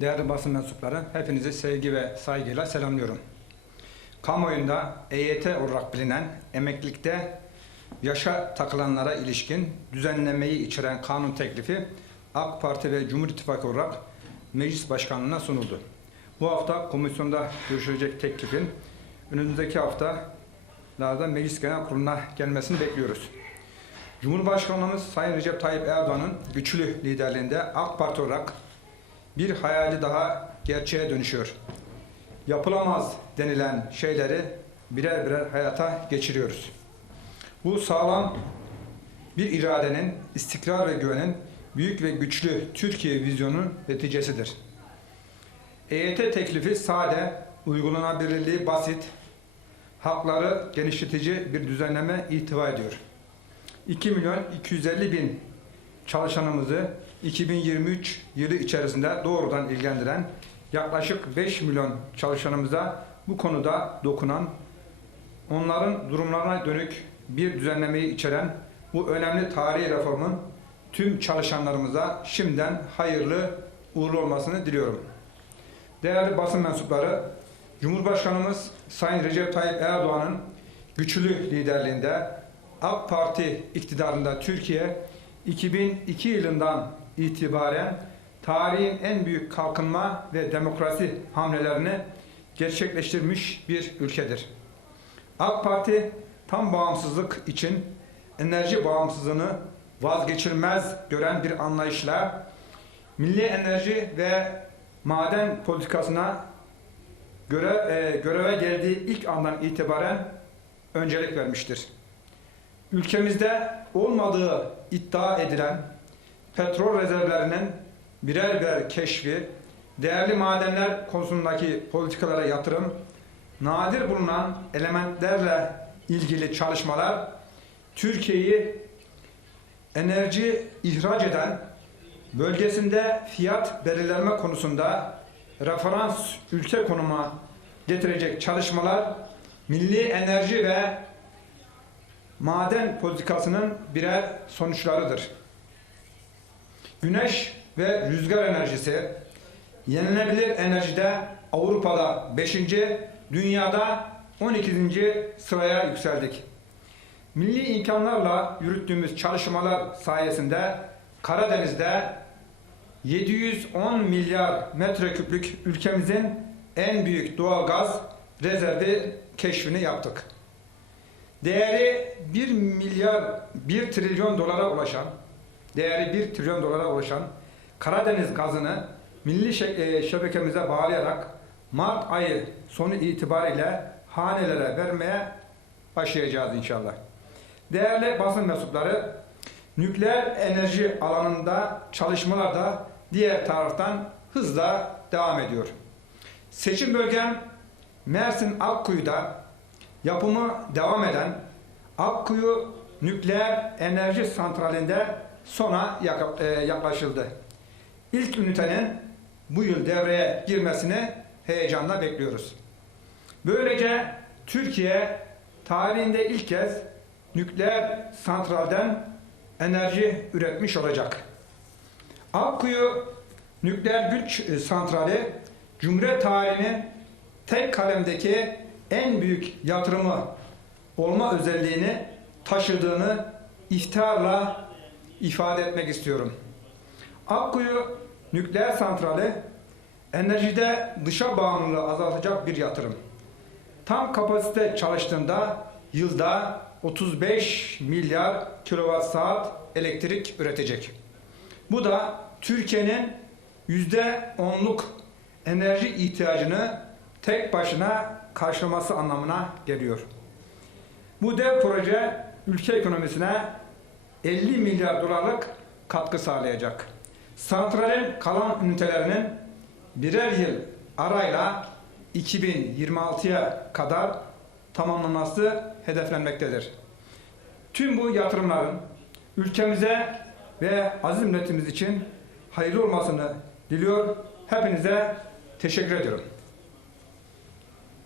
Değerli basın mensupları, hepinizi sevgi ve saygıyla selamlıyorum. Kamuoyunda EYT olarak bilinen emeklilikte yaşa takılanlara ilişkin düzenlemeyi içeren kanun teklifi AK Parti ve Cumhur İttifakı olarak Meclis Başkanlığı'na sunuldu. Bu hafta komisyonda görüşülecek teklifin önümüzdeki haftalarda Meclis Genel Kurulu'na gelmesini bekliyoruz. Cumhurbaşkanımız Sayın Recep Tayyip Erdoğan'ın güçlü liderliğinde AK Parti olarak bir hayali daha gerçeğe dönüşüyor. Yapılamaz denilen şeyleri birer birer hayata geçiriyoruz. Bu sağlam bir iradenin, istikrar ve güvenin büyük ve güçlü Türkiye vizyonunun neticesidir. EYT teklifi sade, uygulanabilirliği basit, hakları genişletici bir düzenleme ihtiva ediyor. 2 milyon 250 bin çalışanımızı 2023 yılı içerisinde doğrudan ilgilendiren yaklaşık 5 milyon çalışanımıza bu konuda dokunan, onların durumlarına dönük bir düzenlemeyi içeren bu önemli tarihi reformun tüm çalışanlarımıza şimdiden hayırlı uğurlu olmasını diliyorum. Değerli basın mensupları, Cumhurbaşkanımız Sayın Recep Tayyip Erdoğan'ın güçlü liderliğinde AK Parti iktidarında Türkiye 2002 yılından itibaren tarihin en büyük kalkınma ve demokrasi hamlelerini gerçekleştirmiş bir ülkedir. AK Parti tam bağımsızlık için enerji bağımsızlığını vazgeçilmez gören bir anlayışla milli enerji ve maden politikasına göre, e, göreve geldiği ilk andan itibaren öncelik vermiştir. Ülkemizde olmadığı iddia edilen petrol rezervlerinin birer birer keşfi, değerli madenler konusundaki politikalara yatırım, nadir bulunan elementlerle ilgili çalışmalar Türkiye'yi enerji ihraç eden bölgesinde fiyat belirlenme konusunda referans ülke konuma getirecek çalışmalar milli enerji ve maden politikasının birer sonuçlarıdır. Güneş ve rüzgar enerjisi yenilenebilir enerjide Avrupa'da 5. dünyada 12. sıraya yükseldik. Milli imkanlarla yürüttüğümüz çalışmalar sayesinde Karadeniz'de 710 milyar metreküplük ülkemizin en büyük doğal gaz rezervi keşfini yaptık. Değeri 1 milyar 1 trilyon dolara ulaşan değeri 1 trilyon dolara ulaşan Karadeniz gazını milli e, şebekemize bağlayarak Mart ayı sonu itibariyle hanelere vermeye başlayacağız inşallah. Değerli basın mensupları, nükleer enerji alanında çalışmalar da diğer taraftan hızla devam ediyor. Seçim bölgem Mersin Akkuyu'da yapımı devam eden Akkuyu Nükleer Enerji Santrali'nde sona e, yaklaşıldı. İlk ünitenin bu yıl devreye girmesini heyecanla bekliyoruz. Böylece Türkiye tarihinde ilk kez nükleer santralden enerji üretmiş olacak. Akkuyu Nükleer Güç e, Santrali Cumhuriyet tarihinin tek kalemdeki en büyük yatırımı olma özelliğini taşıdığını iftiharla ifade etmek istiyorum. Akkuyu Nükleer Santrali enerjide dışa bağımlılığı azaltacak bir yatırım. Tam kapasite çalıştığında yılda 35 milyar kilowatt saat elektrik üretecek. Bu da Türkiye'nin yüzde onluk enerji ihtiyacını tek başına karşılaması anlamına geliyor. Bu dev proje ülke ekonomisine 50 milyar dolarlık katkı sağlayacak. Santralin kalan ünitelerinin birer yıl arayla 2026'ya kadar tamamlanması hedeflenmektedir. Tüm bu yatırımların ülkemize ve aziz milletimiz için hayırlı olmasını diliyor. Hepinize teşekkür ediyorum.